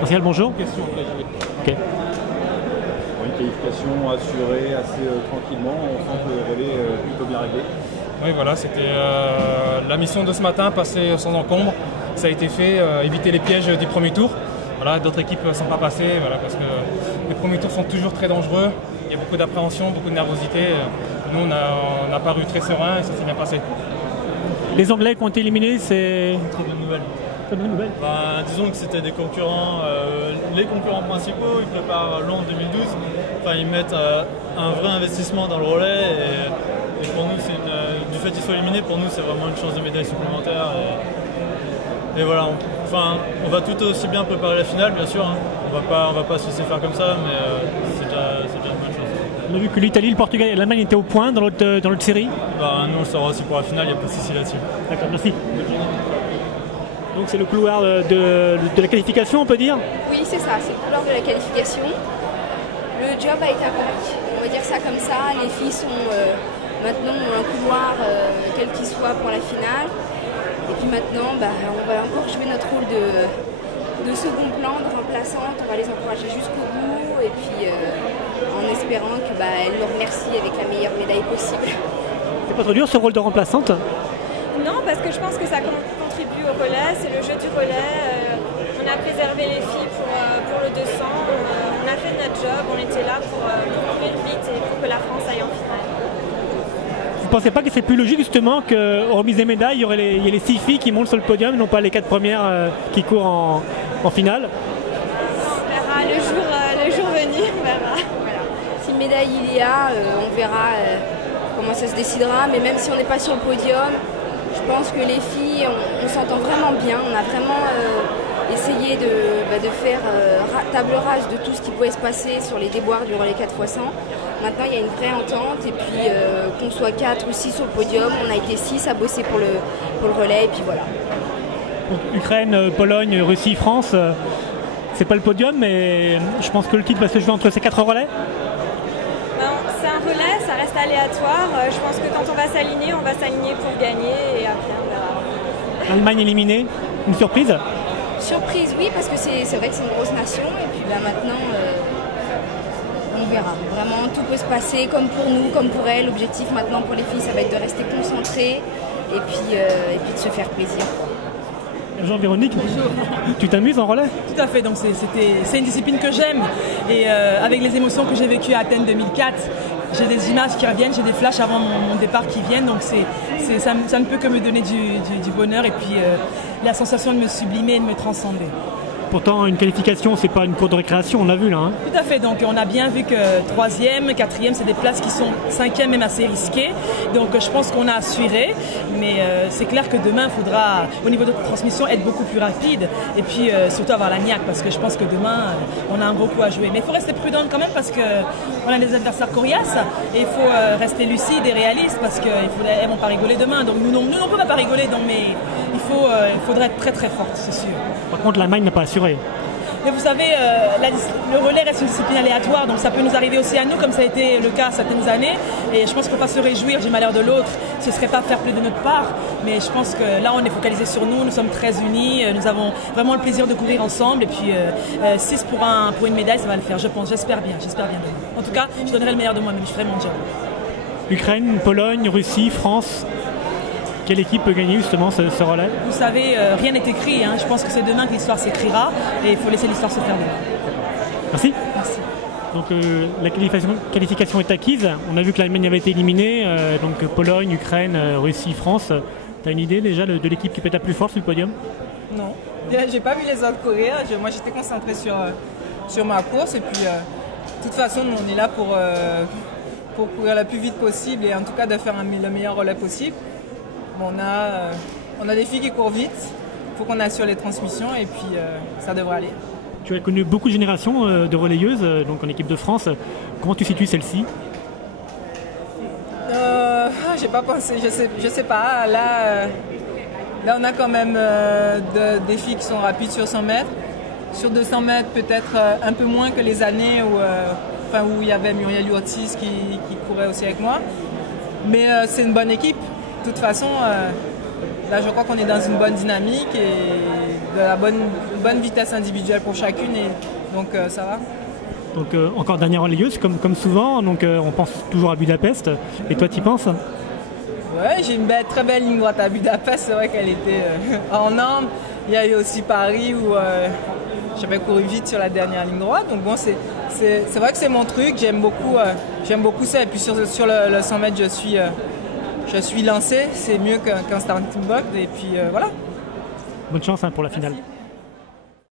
Martial, bonjour. Question. Ok. Une qualification assurée assez tranquillement, on sent que le relais est plutôt bien réglé. Oui, voilà, c'était la mission de ce matin, passer sans encombre. Ça a été fait, éviter les pièges du premier tour. Voilà, d'autres équipes ne sont pas passées, voilà, parce que les premiers tours sont toujours très dangereux. Il y a beaucoup d'appréhension, beaucoup de nervosité. Nous, on a paru très serein et ça s'est bien passé. Les Anglais qui ont été éliminés, c'est Très bonne nouvelle. une bonne nouvelle. Disons que c'était des concurrents, les concurrents principaux, ils préparent Londres 2012. Enfin, ils mettent un vrai investissement dans le relais et pour nous, du fait qu'ils soient éliminés, pour nous, c'est vraiment une chance de médaille supplémentaire. Et voilà, on va tout aussi bien préparer la finale, bien sûr. Hein. On va pas se laisser faire comme ça, mais c'est déjà une bonne chose. On a vu que l'Italie, le Portugal et l'Allemagne étaient au point dans l'autre série. Nous, on le saura aussi pour la finale, il n'y a pas de souci là-dessus. D'accord, merci. Donc c'est le couloir de la qualification, on peut dire. Oui, c'est ça, c'est le couloir de la qualification. Le job a été accompli, on va dire ça comme ça. Les filles sont maintenant un couloir, quel qu'il soit, pour la finale. Et puis maintenant, on va encore jouer notre rôle de second plan, de remplaçante. On va les encourager jusqu'au bout. Et puis en espérant qu'elles nous remercient avec la meilleure médaille possible. C'est pas trop dur ce rôle de remplaçante? Non, parce que je pense que ça contribue au relais, c'est le jeu du relais. On a préservé les filles pour le 200. On a fait notre job, on était là pour courir vite et pour que la France aille en finale. Vous ne pensez pas que c'est plus logique justement qu'en remise des médailles, il y a les 6 filles qui montent sur le podium, non pas les 4 premières qui courent en finale? On verra le jour venu, on verra. Voilà. Si médaille il y a, on verra comment ça se décidera. Mais même si on n'est pas sur le podium, je pense que les filles, on s'entend vraiment bien. On a vraiment essayé de faire table rase de tout ce qui pouvait se passer sur les déboires du relais 4x100. Maintenant, il y a une vraie entente et puis qu'on soit 4 ou 6 sur le podium, on a été 6 à bosser pour le relais et puis voilà. Ukraine, Pologne, Russie, France, c'est pas le podium, mais je pense que le titre va se jouer entre ces 4 relais. C'est un relais, ça reste aléatoire. Je pense que quand on va s'aligner pour gagner et après on verra. L'Allemagne éliminée, une surprise? Surprise, oui, parce que c'est vrai que c'est une grosse nation et puis maintenant on verra. Vraiment, tout peut se passer comme pour nous, comme pour elles. L'objectif maintenant pour les filles, ça va être de rester concentrées et puis de se faire plaisir. Jean-Véronique, tu t'amuses en relais? Tout à fait, donc c'est une discipline que j'aime et avec les émotions que j'ai vécues à Athènes 2004, j'ai des images qui reviennent, j'ai des flashs avant mon départ qui viennent, donc ça ne peut que me donner du bonheur et puis la sensation de me sublimer et de me transcender. Pourtant, une qualification, c'est pas une cour de récréation, on l'a vu là. Hein. Tout à fait, donc on a bien vu que 3e, 4e, c'est des places qui sont 5e même assez risquées. Donc je pense qu'on a assuré, mais c'est clair que demain, il faudra, au niveau de la transmission, être beaucoup plus rapide. Et puis surtout avoir la niaque, parce que je pense que demain, on a un gros coup à jouer. Mais il faut rester prudent quand même, parce qu'on a des adversaires coriaces. Et il faut rester lucide et réaliste, parce qu'elles ne vont pas rigoler demain. Donc nous non plus, on ne va pas rigoler, donc, mais il faudrait être très très forte, c'est sûr. Par contre, l'Allemagne n'a pas assuré. Mais vous savez, le relais reste une discipline aléatoire, donc ça peut nous arriver aussi à nous, comme ça a été le cas certaines années. Et je pense qu'il ne faut pas se réjouir du malheur de l'autre. Ce ne serait pas fair play de notre part. Mais je pense que là, on est focalisé sur nous, nous sommes très unis, nous avons vraiment le plaisir de courir ensemble. Et puis 6 pour une médaille, ça va le faire, je pense. J'espère bien. En tout cas, je donnerai le meilleur de moi-même, je ferai mon job. Ukraine, Pologne, Russie, France. Quelle équipe peut gagner justement ce relais? Vous savez, rien n'est écrit. Hein. Je pense que c'est demain que l'histoire s'écrira et il faut laisser l'histoire se faire demain. Merci. Merci. Donc la qualification est acquise. On a vu que l'Allemagne avait été éliminée. Donc Pologne, Ukraine, Russie, France. Tu as une idée déjà de l'équipe qui peut être la plus forte sur le podium? Non. J'ai pas vu les autres courir. Moi j'étais concentrée sur ma course. Et puis de toute façon, on est là pour courir le plus vite possible et en tout cas de faire le meilleur relais possible. Bon, on a des filles qui courent vite, il faut qu'on assure les transmissions et puis ça devrait aller. Tu as connu beaucoup de générations de relayeuses donc en équipe de France. Comment tu situes celle-ci? J'ai pas pensé, je sais pas. Là on a quand même des filles qui sont rapides sur 100 mètres. Sur 200 mètres, peut-être un peu moins que les années où il y avait Muriel Urtis qui courait aussi avec moi. Mais c'est une bonne équipe. De toute façon, là je crois qu'on est dans une bonne dynamique et la bonne vitesse individuelle pour chacune, et donc ça va. Donc encore dernière en Ligue, comme souvent, donc on pense toujours à Budapest. Et toi, tu y penses? Ouais, j'ai une très belle ligne droite à Budapest. C'est vrai qu'elle était en Inde. Il y a eu aussi Paris où j'avais couru vite sur la dernière ligne droite. Donc bon, c'est vrai que c'est mon truc. J'aime beaucoup ça. Et puis sur le 100 mètres, je suis lancé. C'est mieux qu'un starting block. Et puis voilà. Bonne chance pour la finale. Merci.